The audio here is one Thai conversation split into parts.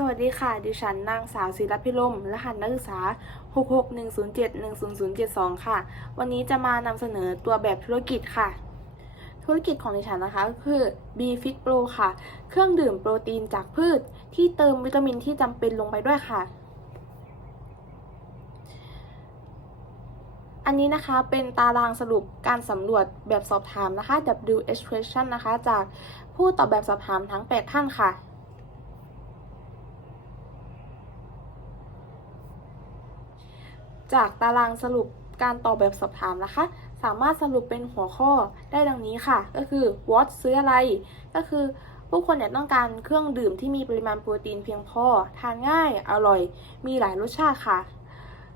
สวัสดีค่ะ ดิฉันนางสาวศิรพิลมรหัสนักศึกษา 661071072 ค่ะ วันนี้จะมานำเสนอตัวแบบธุรกิจค่ะ ธุรกิจของดิฉันนะคะก็คือ B Fit Pro ค่ะ เครื่องดื่มโปรตีนจากพืช ที่เติมวิตามินที่จำเป็นลงไปด้วยค่ะ อันนี้นะคะเป็นตารางสรุปการสำรวจแบบสอบถามนะคะ WH question นะคะ จากผู้ตอบแบบสอบถามทั้ง 8 ท่านค่ะ จากตารางสรุปการตอบแบบสอบถามนะคะ สามารถสรุปเป็นหัวข้อได้ดังนี้ค่ะ ก็คือ what ซื้ออะไร ก็คือผู้คนเนี่ยต้องการเครื่องดื่มที่มีปริมาณโปรตีนเพียงพอ ทานง่าย อร่อย มีหลายรสชาติค่ะ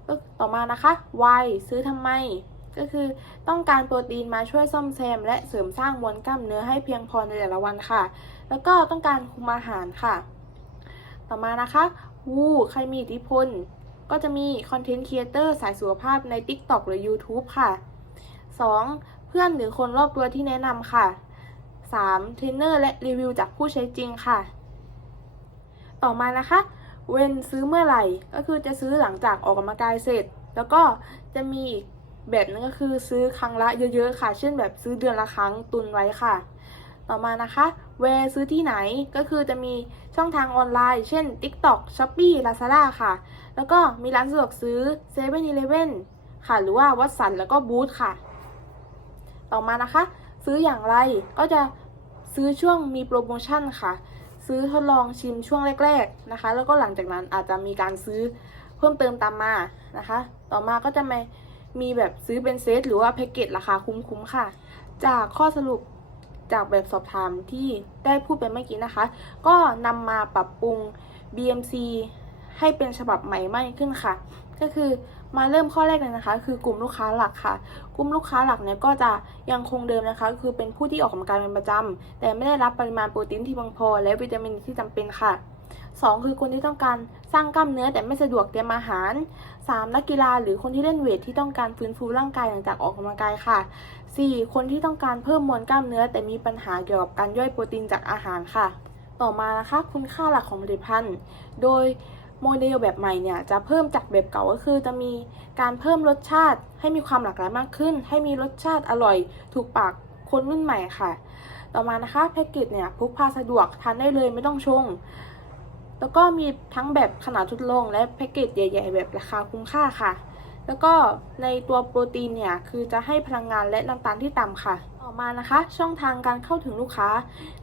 ก็ต่อมานะคะ why ซื้อทำไม ก็คือต้องการโปรตีนมาช่วยซ่อมแซม และเสริมสร้างมวลกล้ามเนื้อให้เพียงพอในแต่ละวันค่ะ แล้วก็ต้องการคุมอาหารค่ะ ต่อมานะคะวูใครมีอิทธิพล ก็จะมีคอนเทนต์ครีเอเตอร์สายสุขภาพใน TikTok หรือ YouTube ค่ะ 2. เพื่อนหรือคนรอบตัวที่แนะนำค่ะ 3. เทรนเนอร์และรีวิวจากผู้ใช้จริงค่ะ ต่อมานะคะ เว้นซื้อเมื่อไหร่ ก็คือจะซื้อหลังจากออกกำลังกายเสร็จ แล้วก็จะมีอีกแบบนึงก็คือซื้อครั้งละเยอะๆค่ะ เช่นแบบซื้อเดือนละครั้งตุนไว้ค่ะ ต่อมานะคะเวซื้อที่ไหนก็คือจะมีช่องทางออนไลน์ เช่น TikTok Shopee Lazada ค่ะ แล้วก็มีร้านสะดวกซื้อ7 e เ e ่ e อค่ะ หรือว่าวัดสันแล้วก็บูธค่ะ ต่อมานะคะ ซื้ออย่างไรก็จะซื้อช่วงมีโปรโมชั่นค่ะ ซื้อทดลองชิมช่วงแรก ๆนะคะ แล้วก็หลังจากนั้นอาจจะมีการซื้อเพิ่มเติมตามมานะคะ ต่อมาก็จะมีมีแบบซื้อเป็นเซตหรือว่าแพ็กเกจราคาคุ้มๆค่ะ จากข้อสรุป จากแบบสอบถามที่ได้พูดไปเมื่อกี้นะคะ ก็นำมาปรับปรุง BMC ให้เป็นฉบับใหม่มากขึ้นค่ะ ก็คือมาเริ่มข้อแรกเลยนะคะ คือกลุ่มลูกค้าหลักค่ะ กลุ่มลูกค้าหลักเนี่ยก็จะยังคงเดิมนะคะ คือเป็นผู้ที่ออกกำลังกายเป็นประจำแต่ไม่ได้รับปริมาณโปรตีนที่เพียงพอ และวิตามินที่จำเป็นค่ะ 2 คือคนที่ต้องการสร้างกล้ามเนื้อแต่ไม่สะดวกเตรียมอาหาร 3 นักกีฬาหรือคนที่เล่นเวทที่ต้องการฟื้นฟูร่างกายหลังจากออกกำลังกายค่ะ 4. คนที่ต้องการเพิ่มมวลกล้ามเนื้อแต่มีปัญหาเกี่ยวกับการย่อยโปรตีนจากอาหารค่ะ ต่อมานะคะคุณค่าหลักของผลิตภัณฑ์ โดยโมเดลแบบใหม่เนี่ยจะเพิ่มจากแบบเก่าก็คือจะมีการเพิ่มรสชาติให้มีความหลากหลายมากขึ้น ให้มีรสชาติอร่อย ถูกปากคนรุ่นใหม่ค่ะ ต่อมานะคะแพ็กเกจเนี่ยพกพาสะดวกทานได้เลยไม่ต้องชง แล้วก็มีทั้งแบบขนาดทดลองและแพ็กเกจใหญ่ ๆ แบบราคาคุ้มค่าค่ะ แล้วก็ในตัวโปรตีนเนี่ยคือจะให้พลังงานและน้ำตาลที่ต่ำค่ะ ต่อมานะคะ ช่องทางการเข้าถึงลูกค้า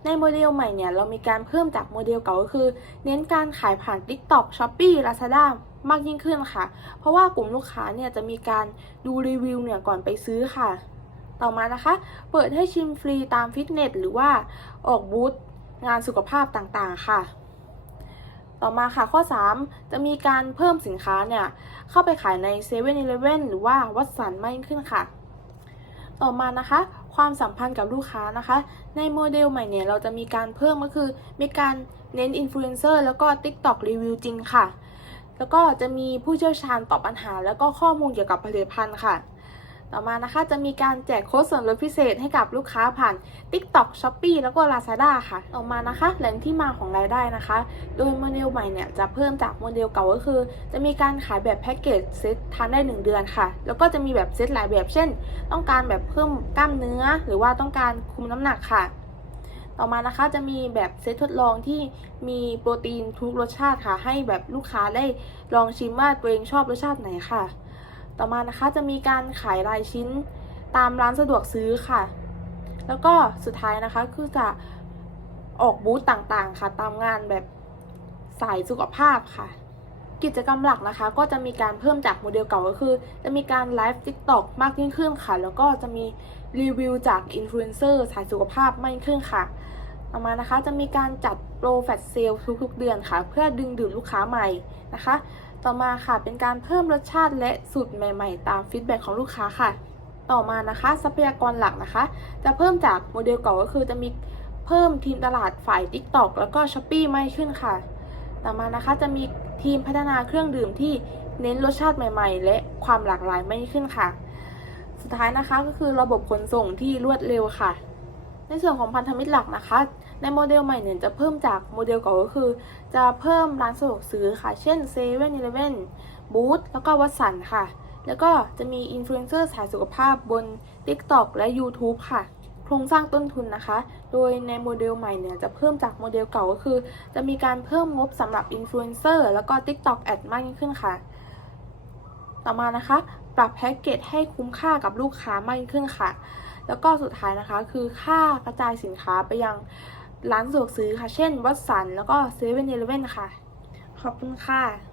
ในโมเดลใหม่เนี่ยเรามีการเพิ่มจากโมเดลเก่าก็คือ เน้นการขายผ่าน TikTok Shopee Lazada มากยิ่งขึ้นค่ะ เพราะว่ากลุ่มลูกค้าเนี่ยจะมีการดูรีวิวเนี่ยก่อนไปซื้อค่ะ ต่อมานะคะ เปิดให้ชิมฟรีตามฟิตเนสหรือว่าออกบูธงานสุขภาพต่างๆ ค่ะ ต่อมาค่ะข้อ 3 จะมีการเพิ่มสินค้าเนี่ยเข้าไปขายใน7 e เ e ่ e อหรือว่าวัดสันมากยิ่งขึ้นค่ะ ต่อมานะคะ ความสัมพันธ์กับลูกค้านะคะ ในโมเดลใหม่เนี่ยเราจะมีการเพิ่มก็คือ มีการเน้นอินฟลูเอนเซอร์แล้วก็ TikTok รีวิวจริงค่ะ แล้วก็จะมีผู้เชี่ยวชาญตอบปัญหา แล้วก็ข้อมูลเกี่ยวกับผลิตภัณฑ์ค่ะ ต่อมานะคะจะมีการแจกโค้ดส่วนลดพิเศษให้กับลูกค้าผ่าน TikTok Shopee แล้วก็ Lazada ค่ะ ต่อมานะคะ แหล่งที่มาของรายได้นะคะ โดยโมเดลใหม่เนี่ยจะเพิ่มจากโมเดลเก่าก็คือ จะมีการขายแบบแพ็กเกจเซตทานได้ 1 เดือนค่ะ แล้วก็จะมีแบบเซตหลายแบบเช่น ต้องการแบบเพิ่มกล้ามเนื้อ หรือว่าต้องการคุมน้ำหนักค่ะต่อมานะคะจะมีแบบเซตทดลองที่มีโปรตีนทุกรสชาติค่ะ ให้แบบลูกค้าได้ลองชิมว่าตัวเองชอบรสชาติไหนค่ะ ต่อมานะคะจะมีการขายรายชิ้นตามร้านสะดวกซื้อค่ะ แล้วก็สุดท้ายนะคะคือจะออกบูธต่างๆค่ะ ตามงานแบบสายสุขภาพค่ะ กิจกรรมหลักนะคะ ก็จะมีการเพิ่มจากโมเดลเก่าก็คือ จะมีการไลฟ์ TikTok มากยิ่งขึ้นค่ะ แล้วก็จะมีรีวิวจากอินฟลูเอนเซอร์สายสุขภาพมากยิ่งขึ้นค่ะต่อมานะคะจะมีการจัดโปรแฟตเซลทุกๆเดือนค่ะ เพื่อดึงดูดลูกค้าใหม่นะคะ ต่อมาค่ะเป็นการเพิ่มรสชาติและสูตรใหม่ๆ ตามฟีดแบ็ของลูกค้าค่ะ ต่อมานะคะทรัพยากรหลักนะคะ จะเพิ่มจากโมเดลเก่าก็คือจะมีเพิ่มทีมตลาดฝ่าย TikTok แล้วก็ Shopee มากขึ้นค่ะ ต่อมานะคะจะมีทีมพัฒนาเครื่องดื่มที่เน้นรสชาติใหม่ๆ และความหลากหลายไมากขึ้นค่ะ สุดท้ายนะคะก็คือระบบขนส่งที่รวดเร็วค่ะ ในส่วนของพันธมิตรหลักนะคะ ในโมเดลใหม่เนี่ยจะเพิ่มจากโมเดลเก่าก็คือ จะเพิ่มร้านสะดวกซื้อค่ะ เช่นเซเว่นอีเลฟเว่นบูธแล้วก็วัตสันค่ะ แล้วก็จะมีอินฟลูเอนเซอร์สายสุขภาพบน TikTok และ YouTube ค่ะ โครงสร้างต้นทุนนะคะ โดยในโมเดลใหม่เนี่ยจะเพิ่มจากโมเดลเก่าก็คือ จะมีการเพิ่มงบสำหรับอินฟลูเอนเซอร์แล้วก็ TikTok Ad มากยิ่งขึ้นค่ะ ต่อมานะคะ ปรับแพ็กเกจให้คุ้มค่ากับลูกค้ามากยิ่งขึ้นค่ะ แล้วก็สุดท้ายนะคะคือค่ากระจายสินค้าไปยังร้านสะดวกซื้อค่ะ เช่นวัตสันแล้วก็เซเว่นอีเลฟเว่นค่ะ ขอบคุณค่ะ